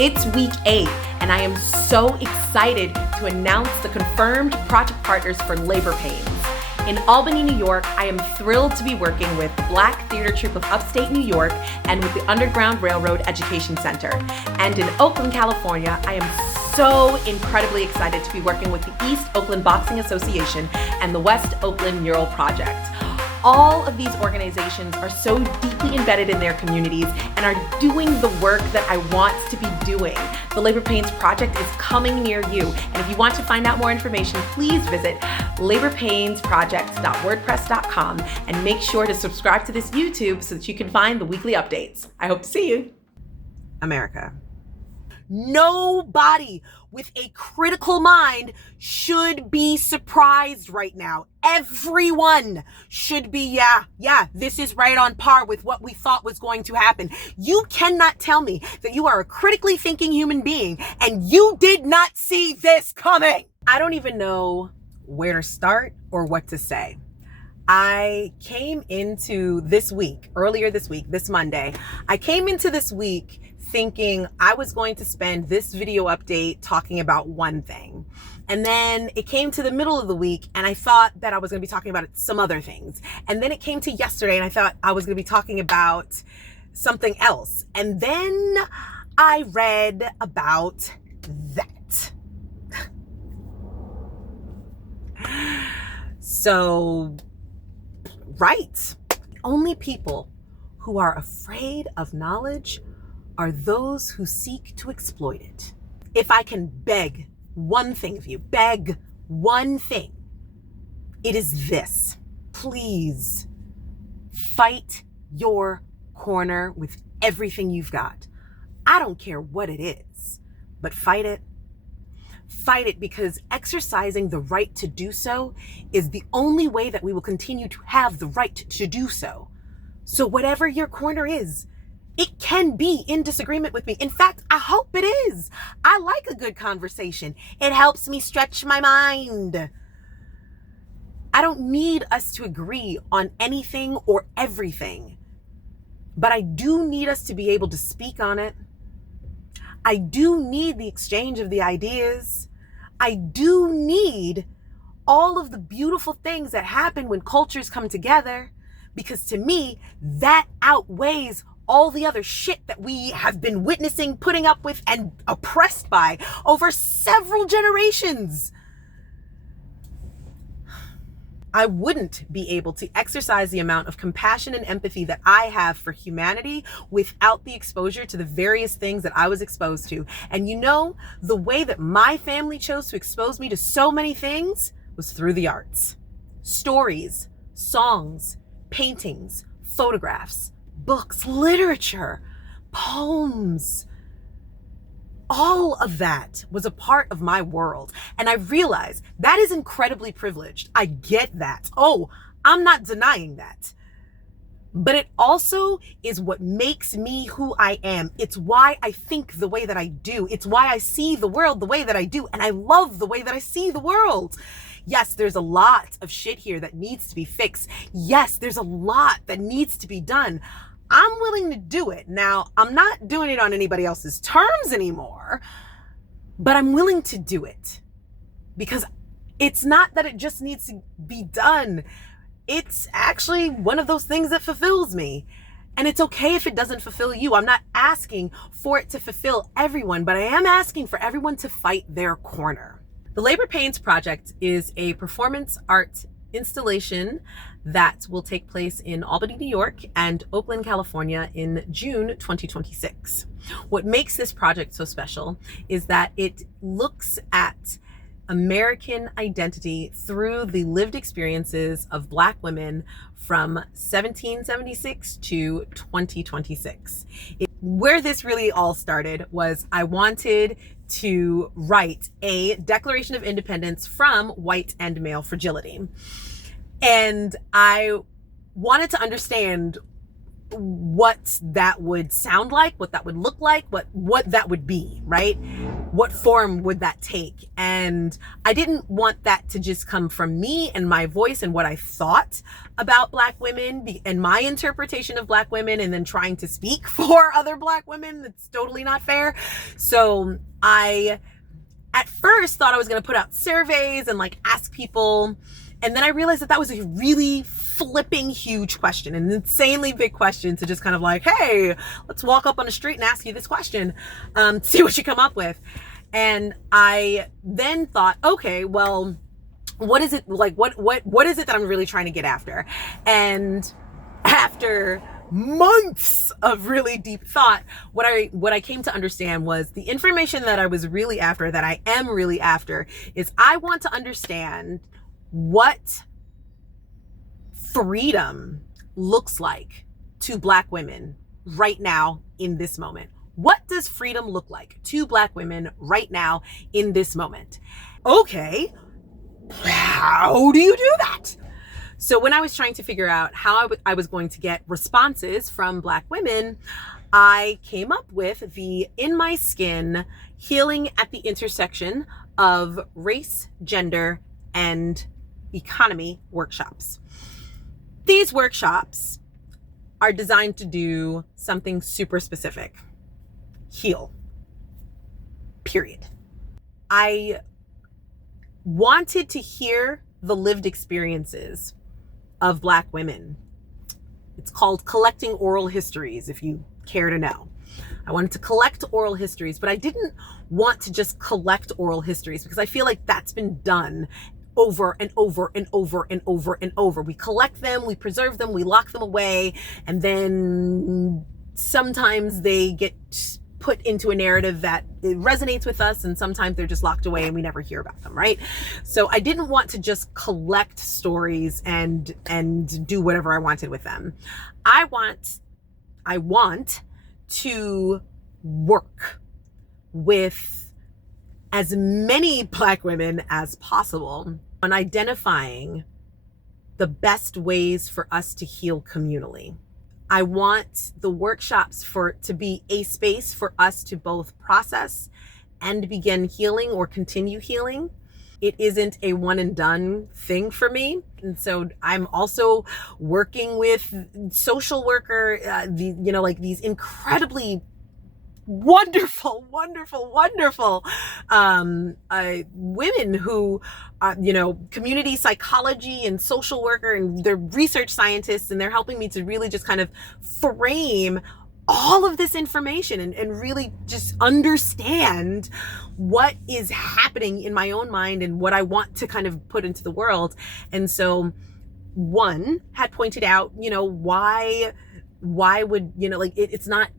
It's week 8, and I am so excited to announce the confirmed project partners for Labor Pains. In Albany, New York, I am thrilled to be working with the Black Theater Troupe of Upstate New York and with the Underground Railroad Education Center. And in Oakland, California, I am so incredibly excited to be working with the East Oakland Boxing Association and the West Oakland Mural Project. All of these organizations are so deeply embedded in their communities and are doing the work that I want to be doing. The Labor Pains Project is coming near you, and if you want to find out more information, please visit laborpainsproject.wordpress.com and make sure to subscribe to this YouTube so that you can find the weekly updates. I hope to see you. America. Nobody with a critical mind should be surprised right now. Everyone should be, this is right on par with what we thought was going to happen. You cannot tell me that you are a critically thinking human being and you did not see this coming. I don't even know where to start or what to say. I came into this week, earlier this week, this Monday, I came into this week thinking I was going to spend this video update talking about one thing. And then it came to the middle of the week and I thought that I was going to be talking about some other things. And then it came to yesterday and I thought I was going to be talking about something else. And then I read about that. So, right. The only people who are afraid of knowledge are those who seek to exploit it. If I can beg one thing of you, beg one thing, it is this. Please fight your corner with everything you've got. I don't care what it is, but fight it. Fight it, because exercising the right to do so is the only way that we will continue to have the right to do so. So whatever your corner is, it can be in disagreement with me. In fact, I hope it is. I like a good conversation. It helps me stretch my mind. I don't need us to agree on anything or everything, but I do need us to be able to speak on it. I do need the exchange of the ideas. I do need all of the beautiful things that happen when cultures come together, because to me, that outweighs all the other shit that we have been witnessing, putting up with, and oppressed by over several generations. I wouldn't be able to exercise the amount of compassion and empathy that I have for humanity without the exposure to the various things that I was exposed to. And you know, the way that my family chose to expose me to so many things was through the arts. Stories, songs, paintings, photographs, books, literature, poems. All of that was a part of my world. And I realized that is incredibly privileged. I get that. Oh, I'm not denying that. But it also is what makes me who I am. It's why I think the way that I do. It's why I see the world the way that I do. And I love the way that I see the world. Yes, there's a lot of shit here that needs to be fixed. Yes, there's a lot that needs to be done. I'm willing to do it. Now, I'm not doing it on anybody else's terms anymore, but I'm willing to do it because it's not that it just needs to be done. It's actually one of those things that fulfills me. And it's okay if it doesn't fulfill you. I'm not asking for it to fulfill everyone, but I am asking for everyone to fight their corner. The Labor Pains Project is a performance art installation that will take place in Albany, New York and Oakland, California in June 2026. What makes this project so special is that it looks at American identity through the lived experiences of Black women from 1776 to 2026. Where this really all started was I wanted to write a Declaration of Independence from white and male fragility. And I wanted to understand what that would sound like, what that would look like, what that would be, right? What form would that take? And I didn't want that to just come from me and my voice and what I thought about Black women and my interpretation of Black women, and then trying to speak for other Black women. That's totally not fair. So I, at first, thought I was going to put out surveys and like ask people. And then I realized that that was a really flipping huge question, an insanely big question to just kind of like, hey, let's walk up on the street and ask you this question, see what you come up with. And I then thought, okay, well, what is it like? What is it that I'm really trying to get after? And after months of really deep thought, what I came to understand was the information that I was really after, that I am really after, is I want to understand what freedom looks like to Black women right now in this moment. What does freedom look like to Black women right now in this moment? Okay, how do you do that? So when I was trying to figure out how I was going to get responses from Black women, I came up with the In My Skin Healing at the Intersection of Race, Gender, and Economy workshops. These workshops are designed to do something super specific: heal. Period. I wanted to hear the lived experiences of Black women. It's called collecting oral histories, if you care to know. I wanted to collect oral histories, but I didn't want to just collect oral histories, because I feel like that's been done over and over and over and over and over. We collect them, we preserve them, we lock them away, and then sometimes they get put into a narrative that it resonates with us, and sometimes they're just locked away and we never hear about them, right? So I didn't want to just collect stories and do whatever I wanted with them. I want to work with as many Black women as possible on identifying the best ways for us to heal communally. I want the workshops to be a space for us to both process and begin healing or continue healing. It isn't a one and done thing for me. And so I'm also working with social worker, these incredibly wonderful women who community psychology and social worker, and they're research scientists, and they're helping me to really just kind of frame all of this information and really just understand what is happening in my own mind and what I want to kind of put into the world. And so one had pointed out, why would, it's not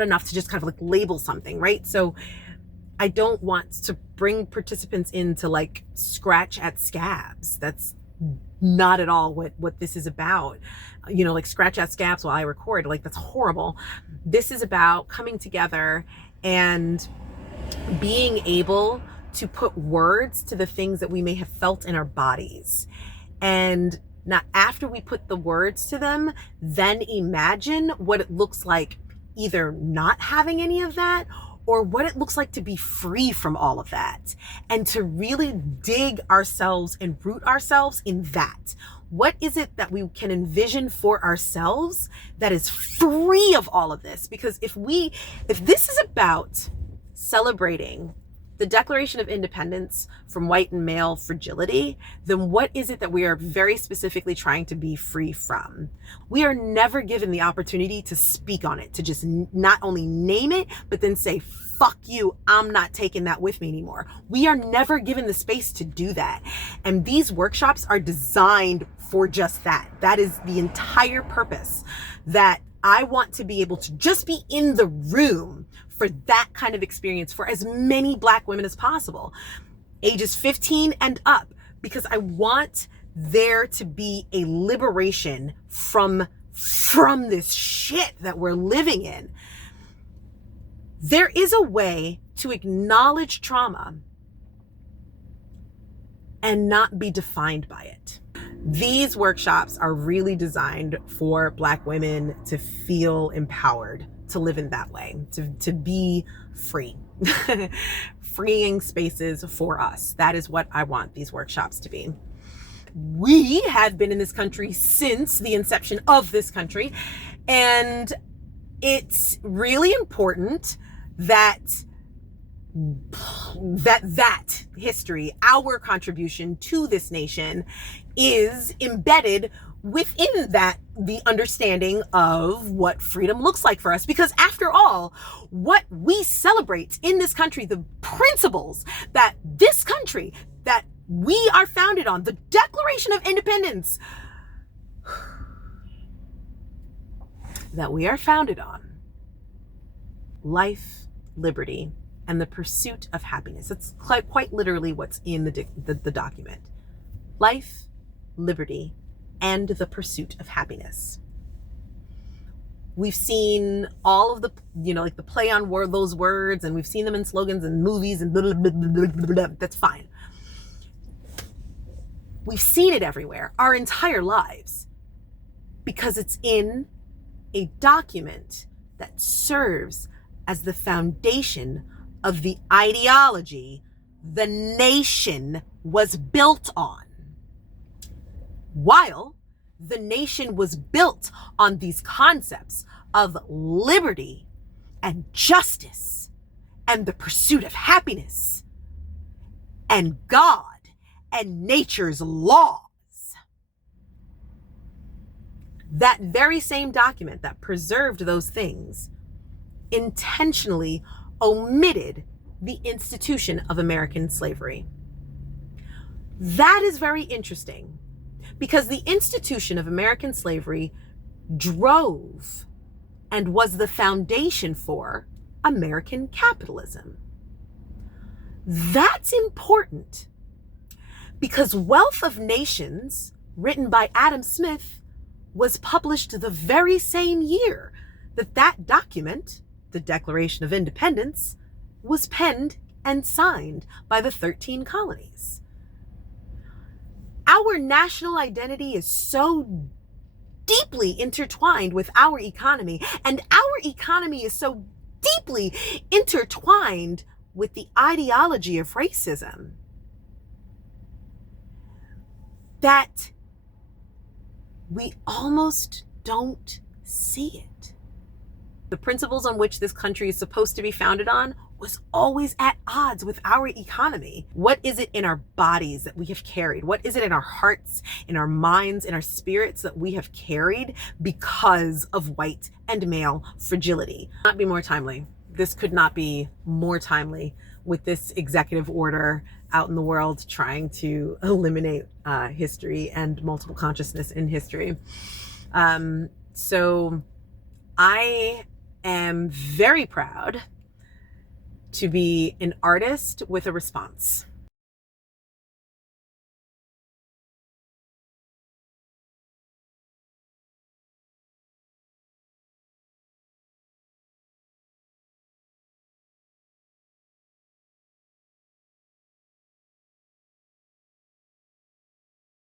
enough to just kind of like label something, right? So I don't want to bring participants in to like scratch at scabs. That's not at all what this is about. Like scratch at scabs while I record, like that's horrible. This is about coming together and being able to put words to the things that we may have felt in our bodies. And not after we put the words to them, then imagine what it looks like either not having any of that, or what it looks like to be free from all of that, and to really dig ourselves and root ourselves in that. What is it that we can envision for ourselves that is free of all of this? Because if this is about celebrating the Declaration of Independence from white and male fragility, then what is it that we are very specifically trying to be free from? We are never given the opportunity to speak on it, to just not only name it, but then say, fuck you, I'm not taking that with me anymore. We are never given the space to do that. And these workshops are designed for just that. That is the entire purpose, that I want to be able to just be in the room for that kind of experience for as many Black women as possible, ages 15 and up, because I want there to be a liberation from this shit that we're living in. There is a way to acknowledge trauma and not be defined by it. These workshops are really designed for Black women to feel empowered, to live in that way, to be free. Freeing spaces for us. That is what I want these workshops to be. We have been in this country since the inception of this country, and it's really important that history, our contribution to this nation, is embedded within that, the understanding of what freedom looks like for us. Because after all, what we celebrate in this country, the principles that this country, that we are founded on, the Declaration of Independence that we are founded on, life, liberty, and the pursuit of happiness. It's quite literally what's in the document. Life, liberty, and the pursuit of happiness. We've seen all of the, like the play on those words, and we've seen them in slogans and movies and blah, blah, blah, blah, blah, blah. That's fine. We've seen it everywhere, our entire lives, because it's in a document that serves as the foundation of the ideology the nation was built on. While the nation was built on these concepts of liberty and justice and the pursuit of happiness and God and nature's laws. That very same document that preserved those things intentionally omitted the institution of American slavery. That is very interesting, because the institution of American slavery drove and was the foundation for American capitalism. That's important because Wealth of Nations, written by Adam Smith, was published the very same year that document, the Declaration of Independence, was penned and signed by the 13 colonies. Our national identity is so deeply intertwined with our economy, and our economy is so deeply intertwined with the ideology of racism, that we almost don't see it. The principles on which this country is supposed to be founded on was always at odds with our economy. What is it in our bodies that we have carried? What is it in our hearts, in our minds, in our spirits that we have carried because of white and male fragility? Not be more timely. This could not be more timely with this executive order out in the world trying to eliminate history and multiple consciousness in history. So I am very proud to be an artist with a response.